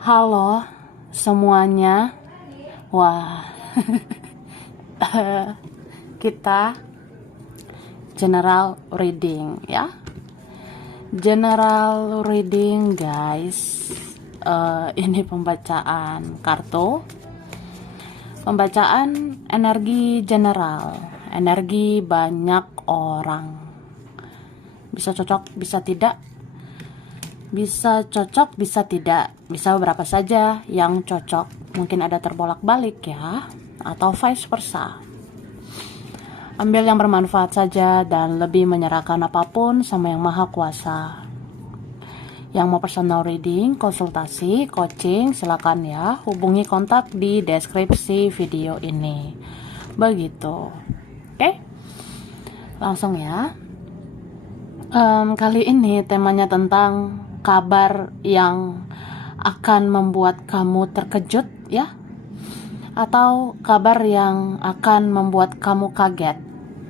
Halo semuanya. Wah, kita general reading ya. General reading guys. Ini pembacaan kartu. Pembacaan energi general. Energi banyak orang. Bisa cocok, bisa tidak. Bisa cocok, bisa tidak. Bisa beberapa saja yang cocok. Mungkin ada terbolak-balik ya, atau vice versa. Ambil yang bermanfaat saja dan lebih menyerahkan apapun sama yang maha kuasa. Yang mau personal reading, konsultasi, coaching, silakan ya. Hubungi kontak di deskripsi video ini. Begitu. Oke? Langsung ya. Kali ini temanya tentang kabar yang akan membuat kamu terkejut ya, atau kabar yang akan membuat kamu kaget.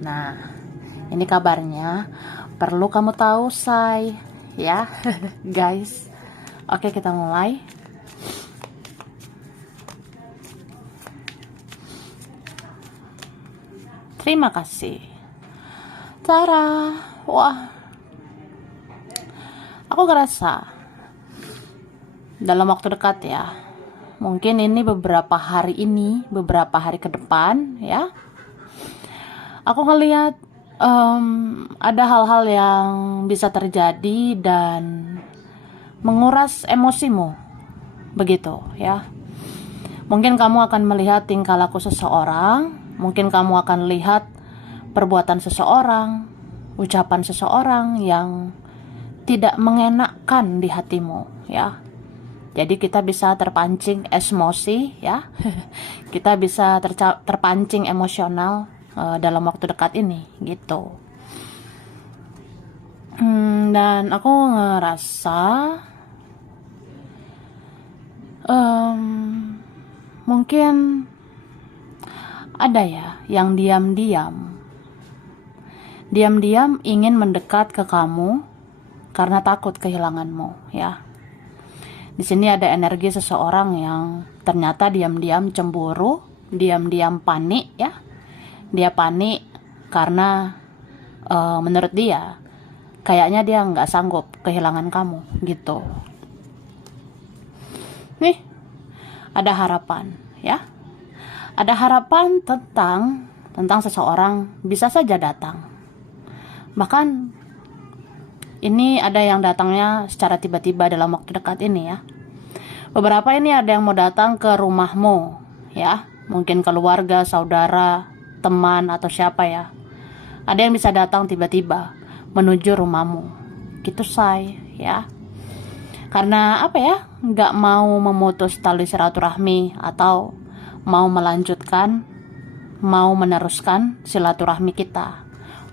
Nah, ini kabarnya perlu kamu tahu, say, ya. Guys. Oke, kita mulai. Terima kasih. Tara. Wah, aku ngerasa dalam waktu dekat ya, mungkin ini beberapa hari ke depan ya, aku ngelihat ada hal-hal yang bisa terjadi dan menguras emosimu, begitu ya. Mungkin kamu akan melihat tingkah laku seseorang, mungkin kamu akan lihat perbuatan seseorang, ucapan seseorang yang tidak mengenakkan di hatimu ya. Jadi kita bisa terpancing emosi ya. Kita bisa terpancing emosional dalam waktu dekat ini gitu. Dan aku ngerasa mungkin ada ya yang diam-diam ingin mendekat ke kamu karena takut kehilanganmu ya. Di sini ada energi seseorang yang ternyata diam-diam cemburu, diam-diam panik ya. Dia panik karena menurut dia kayaknya dia nggak sanggup kehilangan kamu gitu. Nih, ada harapan ya. Ada harapan tentang seseorang bisa saja datang. Bahkan ini ada yang datangnya secara tiba-tiba dalam waktu dekat ini ya. Beberapa ini ada yang mau datang ke rumahmu ya. Mungkin keluarga, saudara, teman atau siapa ya. Ada yang bisa datang tiba-tiba menuju rumahmu. Gitu say ya. Karena apa ya? Nggak mau memutus tali silaturahmi atau mau melanjutkan, mau meneruskan silaturahmi kita,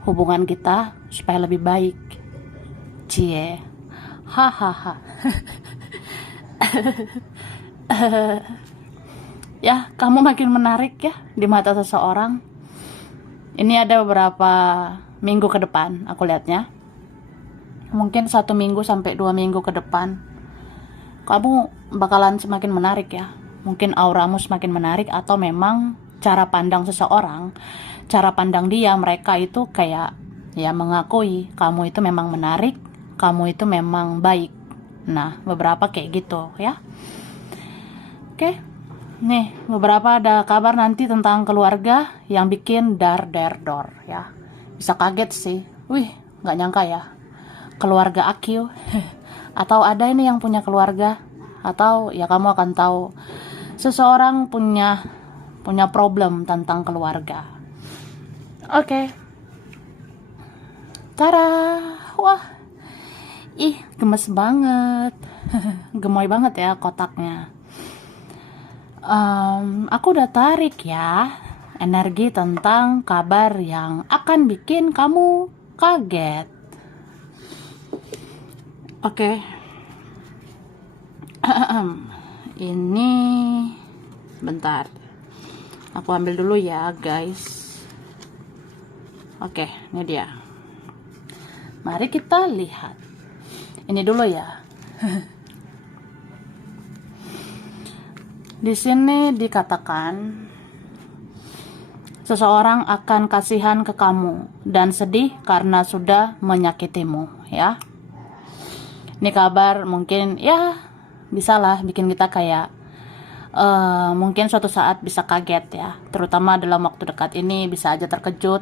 hubungan kita supaya lebih baik. Cie, hahaha. Ya, kamu makin menarik ya di mata seseorang. Ini ada beberapa minggu ke depan, aku lihatnya. Mungkin 1 minggu sampai 2 minggu ke depan, kamu bakalan semakin menarik ya. Mungkin auramu semakin menarik, atau memang cara pandang seseorang, cara pandang mereka itu kayak ya mengakui kamu itu memang menarik, kamu itu memang baik. Nah, beberapa kayak gitu ya. Oke. Nih, beberapa ada kabar nanti tentang keluarga yang bikin dar ya. Bisa kaget sih. Wih, nggak nyangka ya. Keluarga Akyu. Atau ada ini yang punya keluarga, atau ya kamu akan tahu seseorang punya problem tentang keluarga. Oke. Tara. Wah. Ih, gemes banget. Gemoy banget ya kotaknya. Aku udah tarik ya energi tentang kabar yang akan bikin kamu kaget. Oke. Ini bentar. Aku ambil dulu ya, guys. Oke, ini dia. Mari kita lihat. Ini dulu ya. Di sini dikatakan seseorang akan kasihan ke kamu dan sedih karena sudah menyakitimu, ya. Ini kabar mungkin ya bisalah bikin kita kayak mungkin suatu saat bisa kaget ya, terutama dalam waktu dekat ini bisa aja terkejut.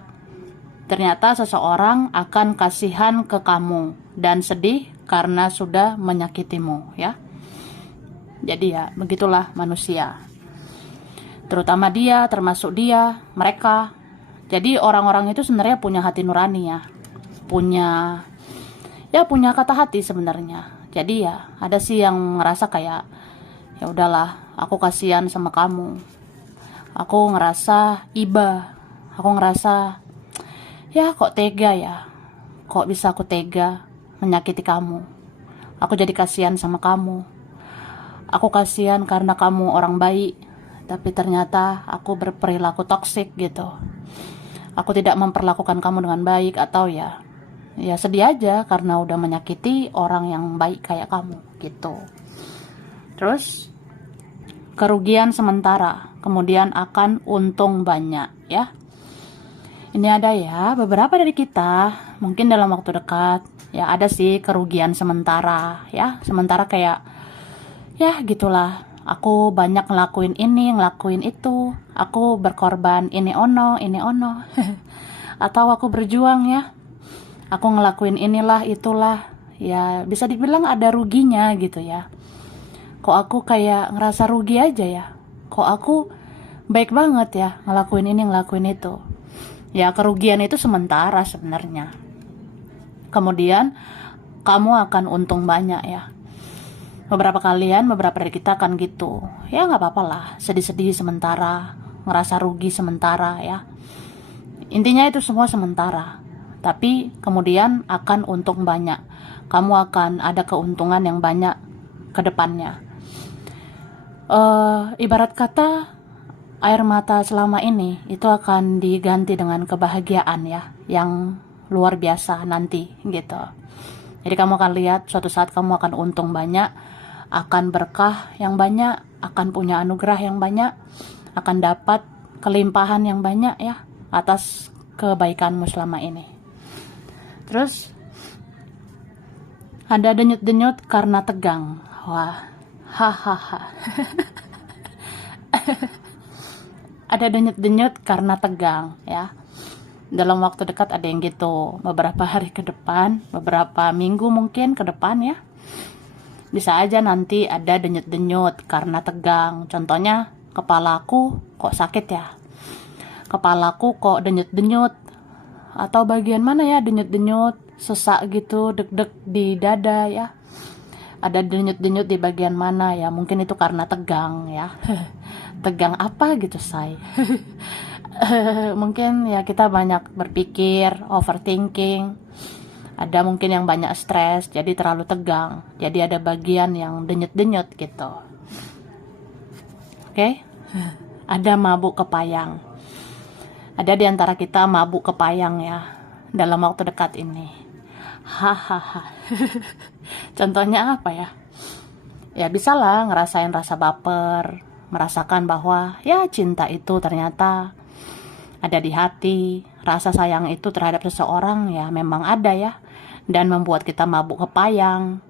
Ternyata seseorang akan kasihan ke kamu dan sedih karena sudah menyakitimu, ya. Jadi ya begitulah manusia, terutama dia, termasuk dia, mereka. Jadi orang-orang itu sebenarnya punya hati nurani ya, punya kata hati sebenarnya. Jadi ya ada sih yang ngerasa kayak ya udahlah, aku kasihan sama kamu, aku ngerasa iba, aku ngerasa ya kok tega ya, kok bisa aku tega menyakiti kamu, aku jadi kasihan sama kamu, aku kasihan karena kamu orang baik, tapi ternyata aku berperilaku toksik gitu, aku tidak memperlakukan kamu dengan baik, atau ya sedih aja karena udah menyakiti orang yang baik kayak kamu gitu. Terus kerugian sementara, kemudian akan untung banyak, ya. Ini ada ya beberapa dari kita mungkin dalam waktu dekat ya ada sih kerugian sementara, ya. Sementara kayak ya gitulah, aku banyak ngelakuin ini, ngelakuin itu, aku berkorban ini ono atau aku berjuang ya, aku ngelakuin inilah itulah, ya bisa dibilang ada ruginya gitu ya. Kok aku kayak ngerasa rugi aja ya, kok aku baik banget ya ngelakuin ini ngelakuin itu. Ya kerugian itu sementara sebenarnya, kemudian kamu akan untung banyak ya. Beberapa dari kita akan gitu ya, nggak apa-apa lah, sedih-sedih sementara, ngerasa rugi sementara ya. Intinya itu semua sementara, tapi kemudian akan untung banyak, kamu akan ada keuntungan yang banyak ke depannya. Ibarat kata air mata selama ini itu akan diganti dengan kebahagiaan ya, yang luar biasa nanti gitu. Jadi kamu akan lihat suatu saat kamu akan untung banyak, akan berkah yang banyak, akan punya anugerah yang banyak, akan dapat kelimpahan yang banyak ya atas kebaikanmu selama ini. Terus ada denyut-denyut karena tegang. Wah, hahaha. Ada denyut-denyut karena tegang ya. Dalam waktu dekat ada yang gitu, beberapa hari ke depan, beberapa minggu mungkin ke depan ya. Bisa aja nanti ada denyut-denyut karena tegang. Contohnya, kepalaku kok sakit ya, kepalaku kok denyut-denyut, atau bagian mana ya denyut-denyut, sesak gitu, deg-deg di dada ya. Ada denyut-denyut di bagian mana ya, mungkin itu karena tegang ya. Tegang apa gitu say. Mungkin ya kita banyak berpikir, overthinking, ada mungkin yang banyak stres jadi terlalu tegang, jadi ada bagian yang denyut-denyut gitu. Oke? Ada mabuk kepayang, ada di antara kita mabuk kepayang ya dalam waktu dekat ini. Hahaha. Contohnya apa ya? Ya bisalah ngerasain rasa baper, merasakan bahwa ya cinta itu ternyata ada di hati, rasa sayang itu terhadap seseorang ya memang ada ya, dan membuat kita mabuk kepayang.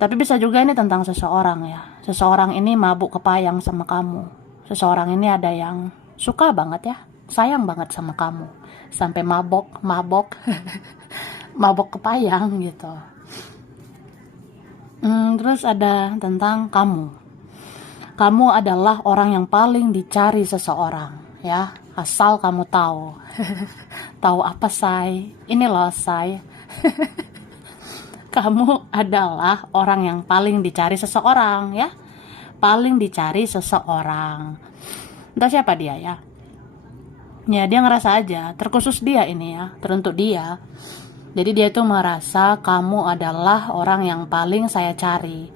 Tapi bisa juga ini tentang seseorang ya, seseorang ini mabuk kepayang sama kamu, seseorang ini ada yang suka banget ya, sayang banget sama kamu, sampai mabok mabok kepayang gitu. Terus ada tentang kamu adalah orang yang paling dicari seseorang ya, asal kamu tahu. Tahu apa say? Ini loh say. Kamu adalah orang yang paling dicari seseorang ya, paling dicari seseorang. Entah siapa dia ya. Ya dia ngerasa aja, terkhusus dia ini ya, teruntuk dia. Jadi dia tuh merasa kamu adalah orang yang paling saya cari.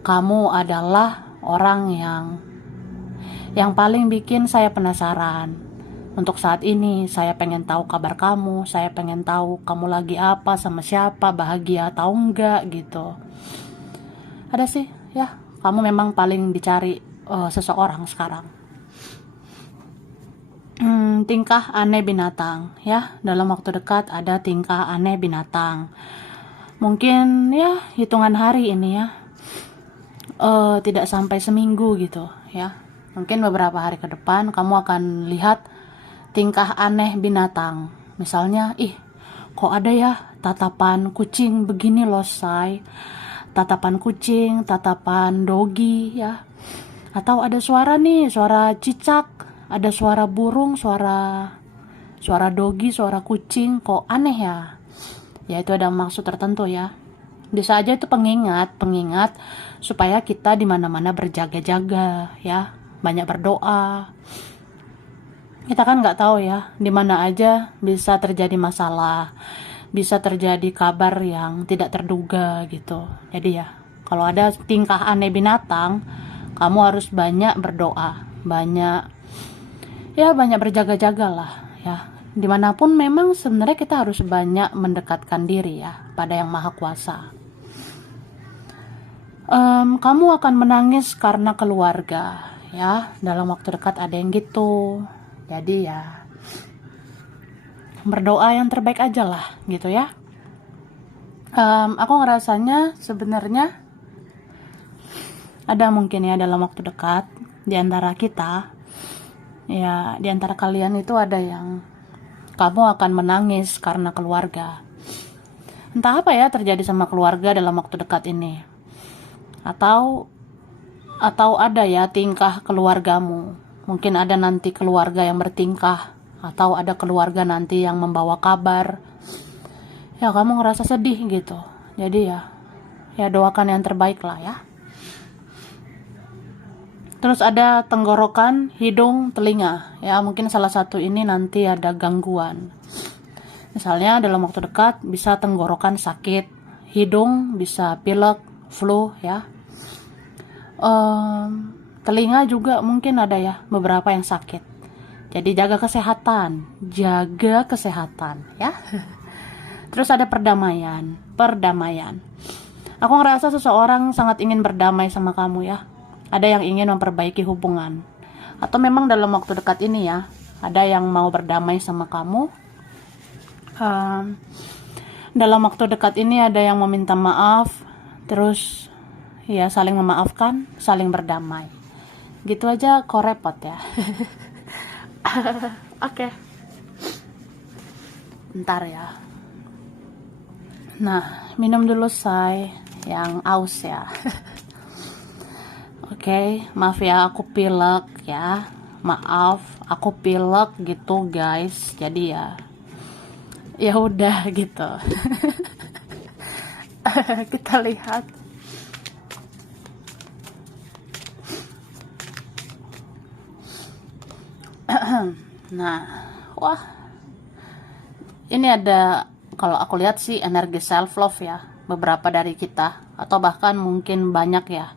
Kamu adalah orang yang paling bikin saya penasaran. Untuk saat ini saya pengen tahu kabar kamu, saya pengen tahu kamu lagi apa, sama siapa, bahagia atau enggak gitu. Ada sih ya, kamu memang paling dicari seseorang sekarang. Tingkah aneh binatang ya, dalam waktu dekat ada tingkah aneh binatang. Mungkin ya hitungan hari ini ya, tidak sampai seminggu gitu ya. Mungkin beberapa hari ke depan kamu akan lihat tingkah aneh binatang. Misalnya, kok ada ya tatapan kucing begini loh, say. Tatapan kucing, tatapan dogi ya. Atau ada suara nih, suara cicak, ada suara burung, suara dogi, suara kucing, kok aneh ya. Ya itu ada maksud tertentu ya. Bisa aja itu pengingat supaya kita di mana-mana berjaga-jaga ya, banyak berdoa. Kita kan nggak tahu ya, di mana aja bisa terjadi masalah, bisa terjadi kabar yang tidak terduga gitu. Jadi ya, kalau ada tingkah aneh binatang, kamu harus banyak berdoa, banyak berjaga-jaga lah ya. Dimanapun memang sebenarnya kita harus banyak mendekatkan diri ya pada Yang Maha Kuasa. Kamu akan menangis karena keluarga ya, dalam waktu dekat ada yang gitu. Jadi ya berdoa yang terbaik aja lah gitu ya. Aku ngerasanya sebenarnya ada mungkin ya dalam waktu dekat di antara kita ya, di antara kalian itu ada yang kamu akan menangis karena keluarga. Entah apa ya terjadi sama keluarga dalam waktu dekat ini. Atau ada ya tingkah keluargamu. Mungkin ada nanti keluarga yang bertingkah, atau ada keluarga nanti yang membawa kabar. Ya kamu ngerasa sedih gitu. Jadi ya doakan yang terbaik lah ya. Terus ada tenggorokan, hidung, telinga. Ya mungkin salah satu ini nanti ada gangguan. Misalnya dalam waktu dekat bisa tenggorokan sakit, hidung bisa pilek, flu ya. Telinga juga mungkin ada ya beberapa yang sakit. Jadi jaga kesehatan ya. Terus ada perdamaian. Aku ngerasa seseorang sangat ingin berdamai sama kamu ya. Ada yang ingin memperbaiki hubungan. Atau memang dalam waktu dekat ini ya, ada yang mau berdamai sama kamu. Dalam waktu dekat ini ada yang meminta maaf, terus ya saling memaafkan, saling berdamai. Gitu aja kok repot ya. Oke. Bentar ya. Nah, minum dulu say yang aus ya. Oke, maaf ya aku pilek ya. Maaf, aku pilek gitu guys. Jadi ya udah gitu. Kita lihat. Nah, wah. Ini ada, kalau aku lihat sih energi self love ya, beberapa dari kita atau bahkan mungkin banyak ya.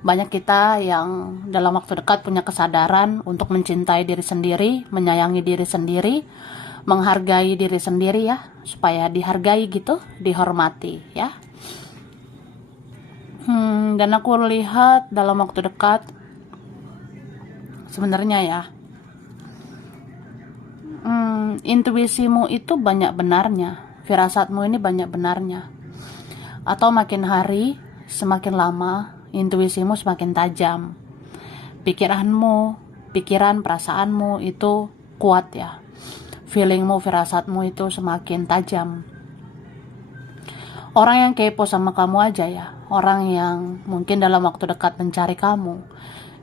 Banyak kita yang dalam waktu dekat punya kesadaran untuk mencintai diri sendiri, menyayangi diri sendiri, menghargai diri sendiri ya, supaya dihargai gitu, dihormati ya. Dan aku lihat dalam waktu dekat sebenarnya ya, intuisimu itu banyak benarnya, firasatmu ini banyak benarnya. Atau makin hari, semakin lama, intuisimu semakin tajam. Pikiran, perasaanmu itu kuat ya. Feelingmu, firasatmu itu semakin tajam. Orang yang kepo sama kamu aja ya, orang yang mungkin dalam waktu dekat mencari kamu,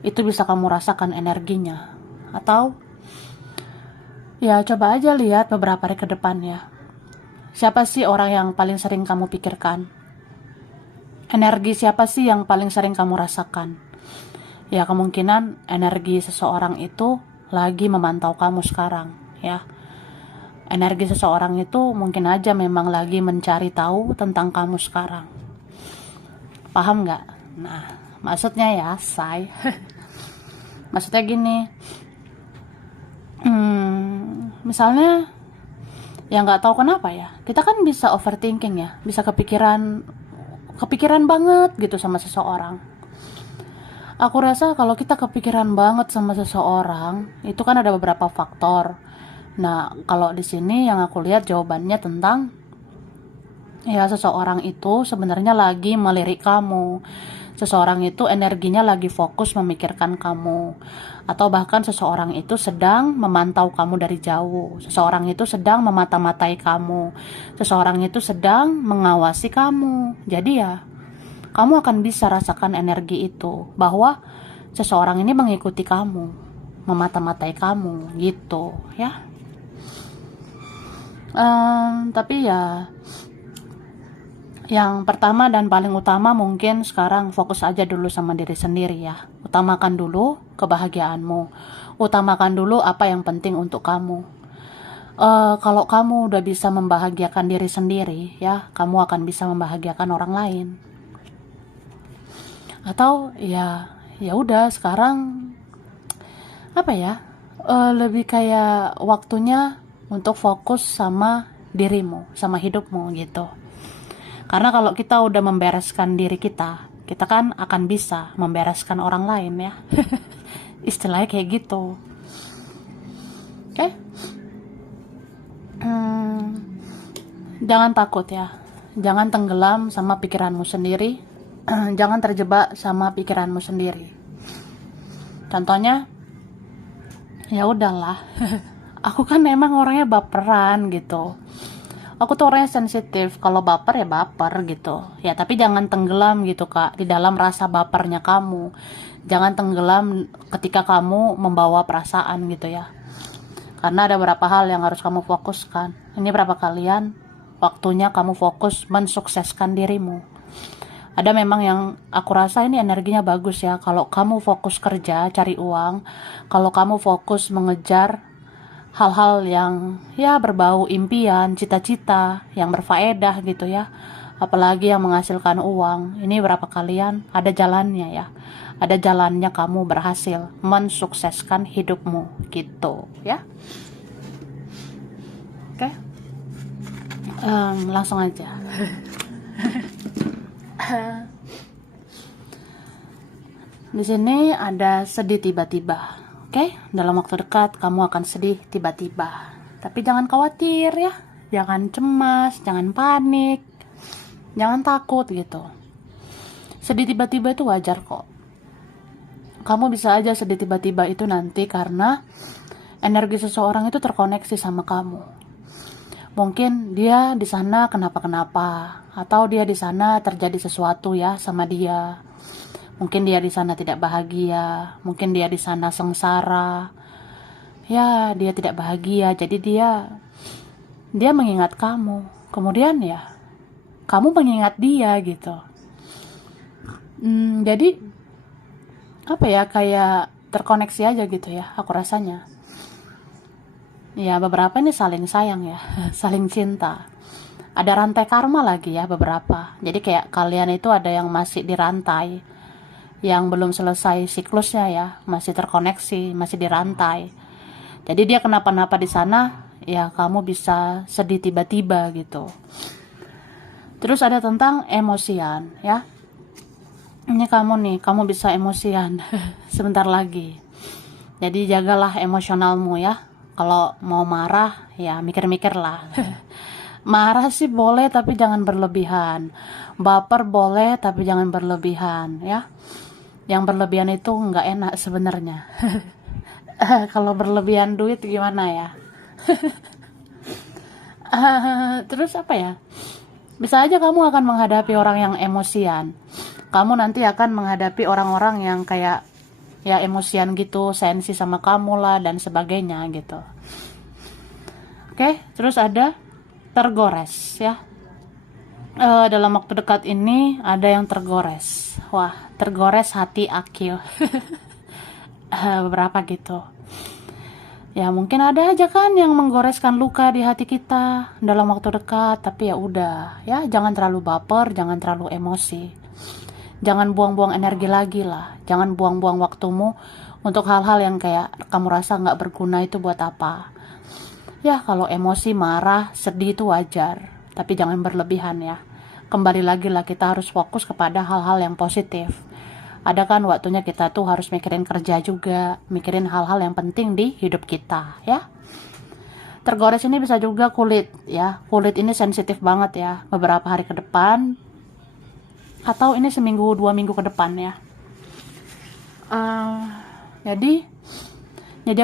itu bisa kamu rasakan energinya. Atau ya coba aja lihat beberapa hari ke depan ya. Siapa sih orang yang paling sering kamu pikirkan? Energi siapa sih yang paling sering kamu rasakan? Ya kemungkinan energi seseorang itu lagi memantau kamu sekarang ya. Energi seseorang itu mungkin aja memang lagi mencari tahu tentang kamu sekarang. Paham nggak? Nah, maksudnya ya, say. Maksudnya gini. Misalnya, ya nggak tahu kenapa ya. Kita kan bisa overthinking ya, bisa kepikiran banget gitu sama seseorang. Aku rasa kalau kita kepikiran banget sama seseorang, itu kan ada beberapa faktor. Nah, kalau di sini yang aku lihat jawabannya tentang ya seseorang itu sebenarnya lagi melirik kamu. Seseorang itu energinya lagi fokus memikirkan kamu. Atau bahkan seseorang itu sedang memantau kamu dari jauh. Seseorang itu sedang memata-matai kamu. Seseorang itu sedang mengawasi kamu. Jadi ya, kamu akan bisa rasakan energi itu. Bahwa seseorang ini mengikuti kamu. Memata-matai kamu gitu ya. Tapi ya, yang pertama dan paling utama mungkin sekarang fokus aja dulu sama diri sendiri ya. Utamakan dulu kebahagiaanmu. Utamakan dulu apa yang penting untuk kamu. Kalau kamu udah bisa membahagiakan diri sendiri ya, kamu akan bisa membahagiakan orang lain. Atau ya udah sekarang apa ya? Lebih kayak waktunya untuk fokus sama dirimu, sama hidupmu gitu. Karena kalau kita udah membereskan diri kita, kita kan akan bisa membereskan orang lain ya. Istilahnya kayak gitu. Oke? Jangan takut ya. Jangan tenggelam sama pikiranmu sendiri. Jangan terjebak sama pikiranmu sendiri. Contohnya, ya udahlah. Aku kan emang orangnya baperan gitu. Aku tuh orangnya sensitif, kalau baper ya baper gitu. Ya tapi jangan tenggelam gitu kak, di dalam rasa bapernya kamu. Jangan tenggelam ketika kamu membawa perasaan gitu ya. Karena ada beberapa hal yang harus kamu fokuskan. Ini berapa kalian waktunya kamu fokus mensukseskan dirimu. Ada memang yang aku rasa ini energinya bagus ya. Kalau kamu fokus kerja, cari uang. Kalau kamu fokus mengejar hal-hal yang ya berbau impian, cita-cita yang berfaedah gitu ya, apalagi yang menghasilkan uang. Ini berapa kalian ada jalannya ya, ada jalannya kamu berhasil mensukseskan hidupmu gitu ya. Oke. Langsung aja. Di sini ada sedih tiba-tiba. Oke, dalam waktu dekat kamu akan sedih tiba-tiba. Tapi jangan khawatir ya. Jangan cemas, jangan panik. Jangan takut gitu. Sedih tiba-tiba itu wajar kok. Kamu bisa aja sedih tiba-tiba itu nanti karena energi seseorang itu terkoneksi sama kamu. Mungkin dia di sana kenapa-kenapa, atau dia di sana terjadi sesuatu ya sama dia. Mungkin dia di sana tidak bahagia, mungkin dia di sana sengsara. Ya, dia tidak bahagia, jadi dia mengingat kamu. Kemudian ya, kamu mengingat dia gitu. Jadi apa ya, kayak terkoneksi aja gitu ya, aku rasanya. Ya, beberapa ini saling sayang ya, saling cinta. Ada rantai karma lagi ya beberapa. Jadi kayak kalian itu ada yang masih dirantai, yang belum selesai siklusnya ya, masih terkoneksi, masih dirantai. Jadi dia kenapa-napa di sana, ya kamu bisa sedih tiba-tiba gitu. Terus ada tentang emosian ya. Ini kamu bisa emosian sebentar lagi. Jadi jagalah emosionalmu ya. Kalau mau marah, ya mikir-mikir lah. Marah sih boleh tapi jangan berlebihan. Baper boleh tapi jangan berlebihan ya. Yang berlebihan itu nggak enak sebenarnya. Kalau berlebihan duit gimana ya? Terus apa ya? Bisa aja kamu akan menghadapi orang yang emosian. Kamu nanti akan menghadapi orang-orang yang kayak ya emosian gitu, sensi sama kamu lah dan sebagainya gitu. Oke, terus ada tergores ya. Dalam waktu dekat ini ada yang tergores. Wah, tergores hati Akil. Beberapa gitu. Ya mungkin ada aja kan yang menggoreskan luka di hati kita dalam waktu dekat. Tapi ya udah ya, jangan terlalu baper, jangan terlalu emosi. Jangan buang-buang energi lagi lah. Jangan buang-buang waktumu untuk hal-hal yang kayak kamu rasa gak berguna. Itu buat apa? Ya kalau emosi, marah, sedih itu wajar, tapi jangan berlebihan ya. Kembali lagi lah, kita harus fokus kepada hal-hal yang positif. Ada kan waktunya kita tuh harus mikirin kerja juga, mikirin hal-hal yang penting di hidup kita, ya. Tergores ini bisa juga kulit, ya. Kulit ini sensitif banget ya, beberapa hari ke depan, atau ini seminggu 2 minggu ke depan ya. Jadi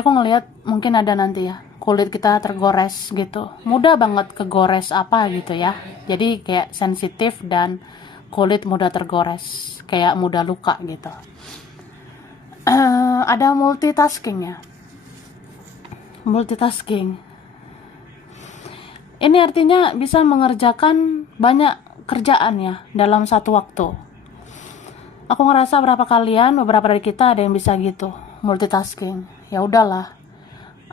aku ngelihat mungkin ada nanti ya, kulit kita tergores gitu, mudah banget kegores apa gitu ya. Jadi kayak sensitif dan kulit mudah tergores, kayak mudah luka gitu. Ada multitasking ya. Multitasking ini artinya bisa mengerjakan banyak kerjaan ya dalam satu waktu. Aku ngerasa beberapa dari kita ada yang bisa gitu, multitasking. Ya udahlah,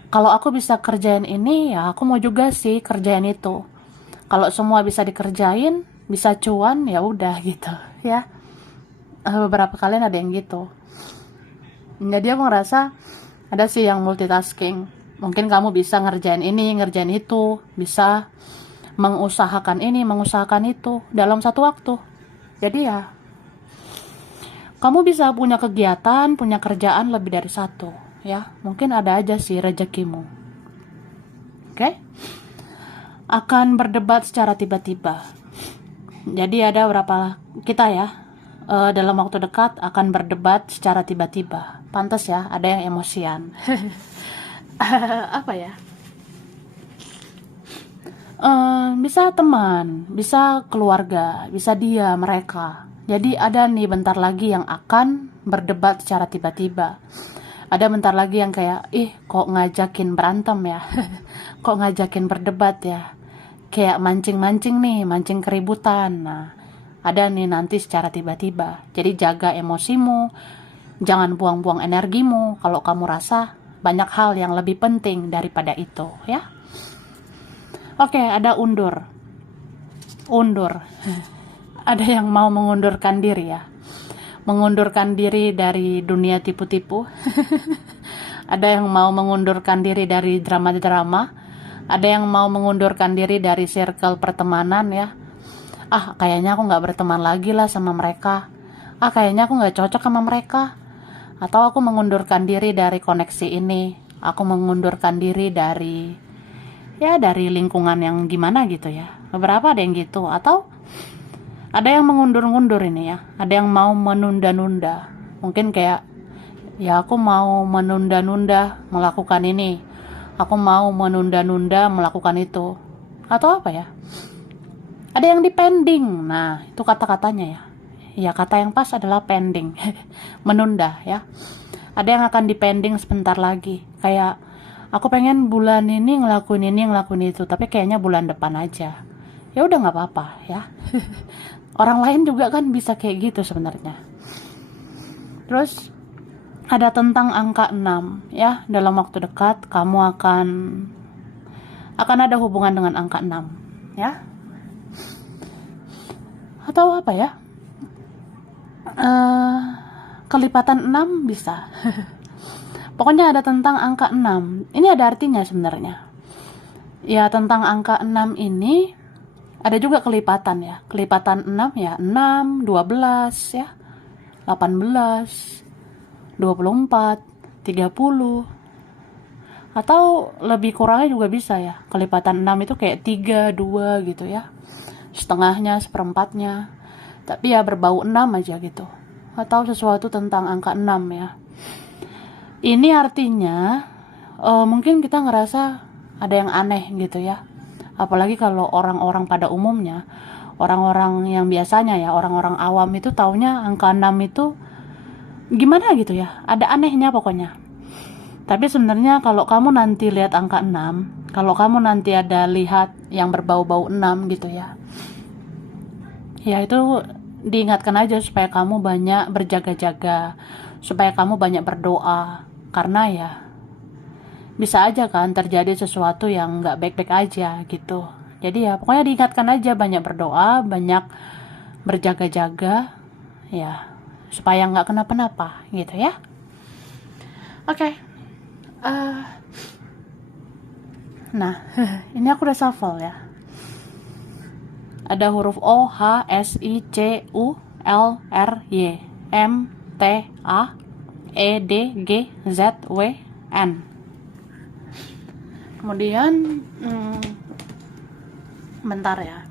kalau aku bisa kerjain ini, ya aku mau juga sih kerjain itu. Kalau semua bisa dikerjain, bisa cuan, ya udah gitu ya. Beberapa kalian ada yang gitu. Jadi aku ngerasa ada sih yang multitasking. Mungkin kamu bisa ngerjain ini, ngerjain itu, bisa mengusahakan ini, mengusahakan itu dalam satu waktu. Jadi ya, kamu bisa punya kegiatan, punya kerjaan lebih dari satu, ya. Mungkin ada aja sih rezekimu. Oke? Akan berdebat secara tiba-tiba. Jadi ada beberapa kita ya, dalam waktu dekat akan berdebat secara tiba-tiba. Pantas ya, ada yang emosian. Apa ya? Bisa teman, bisa keluarga, bisa dia, mereka. Jadi ada nih bentar lagi yang akan berdebat secara tiba-tiba. Ada bentar lagi yang kayak, kok ngajakin berantem ya? Kok ngajakin berdebat ya? Kayak mancing-mancing nih, mancing keributan. Nah, ada nih nanti secara tiba-tiba. Jadi jaga emosimu, jangan buang-buang energimu kalau kamu rasa banyak hal yang lebih penting daripada itu, ya. Oke, ada undur. Ada yang mau mengundurkan diri ya. Mengundurkan diri dari dunia tipu-tipu. Ada yang mau mengundurkan diri dari drama-drama. Ada yang mau mengundurkan diri dari circle pertemanan ya. Kayaknya aku gak berteman lagi lah sama mereka. Kayaknya aku gak cocok sama mereka. Atau aku mengundurkan diri dari koneksi ini. Aku mengundurkan diri dari lingkungan yang gimana gitu ya. Beberapa ada yang gitu. Atau ada yang mengundur-undur ini ya. Ada yang mau menunda-nunda. Mungkin kayak, ya aku mau menunda-nunda melakukan ini. Aku mau menunda-nunda melakukan itu. Atau apa ya? Ada yang dipending. Nah, itu kata-katanya ya. Ya, kata yang pas adalah pending. Menunda ya. Ada yang akan dipending sebentar lagi. Kayak, aku pengen bulan ini ngelakuin ini, ngelakuin itu. Tapi kayaknya bulan depan aja. Ya udah gak apa-apa ya. Orang lain juga kan bisa kayak gitu sebenarnya. Terus ada tentang angka 6 ya. Dalam waktu dekat kamu akan ada hubungan dengan angka 6 ya. Atau apa ya? Kelipatan 6 bisa. Pokoknya ada tentang angka 6. Ini ada artinya sebenarnya. Ya, tentang angka 6 ini ada juga kelipatan ya. Kelipatan 6 ya, 6, 12 ya, 18, 24, 30. Atau lebih kurangnya juga bisa ya. Kelipatan 6 itu kayak 3, 2 gitu ya. Setengahnya, seperempatnya. Tapi ya berbau 6 aja gitu. Atau sesuatu tentang angka 6 ya. Ini artinya mungkin kita ngerasa ada yang aneh gitu ya. Apalagi kalau orang-orang pada umumnya, orang-orang yang biasanya ya, orang-orang awam itu taunya angka 6 itu gimana gitu ya. Ada anehnya pokoknya. Tapi sebenarnya kalau kamu nanti lihat angka 6, kalau kamu nanti ada lihat yang berbau-bau 6 gitu ya. Ya itu diingatkan aja supaya kamu banyak berjaga-jaga, supaya kamu banyak berdoa, karena ya bisa aja kan terjadi sesuatu yang gak baik-baik aja gitu. Jadi ya pokoknya diingatkan aja banyak berdoa, banyak berjaga-jaga ya, supaya gak kenapa-napa gitu ya. Oke. Nah ini aku udah shuffle ya. Ada huruf O, H, S, I, C, U, L, R, Y, M, TAEDGZWN. Kemudian bentar ya.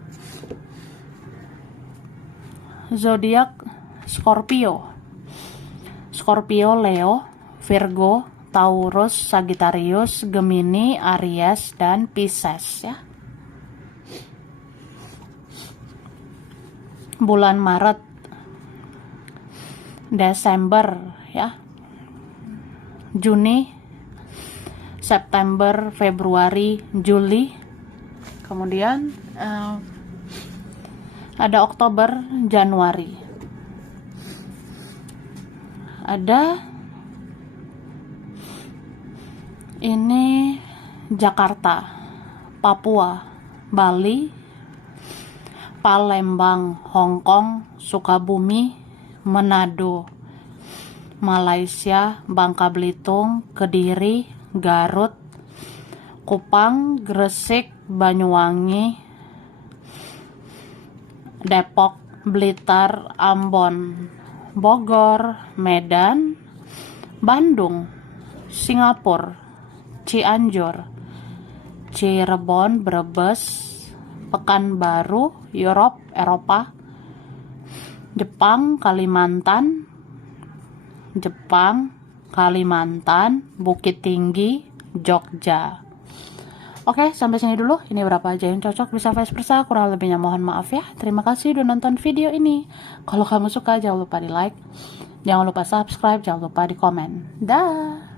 Zodiak Scorpio, Leo, Virgo, Taurus, Sagittarius, Gemini, Aries, dan Pisces ya. Bulan Maret, Desember ya, Juni, September, Februari, Juli. Kemudian ada Oktober, Januari. Ada ini Jakarta, Papua, Bali, Palembang, Hong Kong, Sukabumi, Manado, Malaysia, Bangka Belitung, Kediri, Garut, Kupang, Gresik, Banyuwangi, Depok, Blitar, Ambon, Bogor, Medan, Bandung, Singapura, Cianjur, Cirebon, Brebes, Pekanbaru, Eropa, Jepang, Kalimantan, Bukit Tinggi, Jogja. Oke, sampai sini dulu. Ini berapa aja yang cocok, bisa vice versa. Kurang lebihnya mohon maaf ya. Terima kasih udah nonton video ini. Kalau kamu suka, jangan lupa di like, jangan lupa subscribe, jangan lupa di komen. Dah.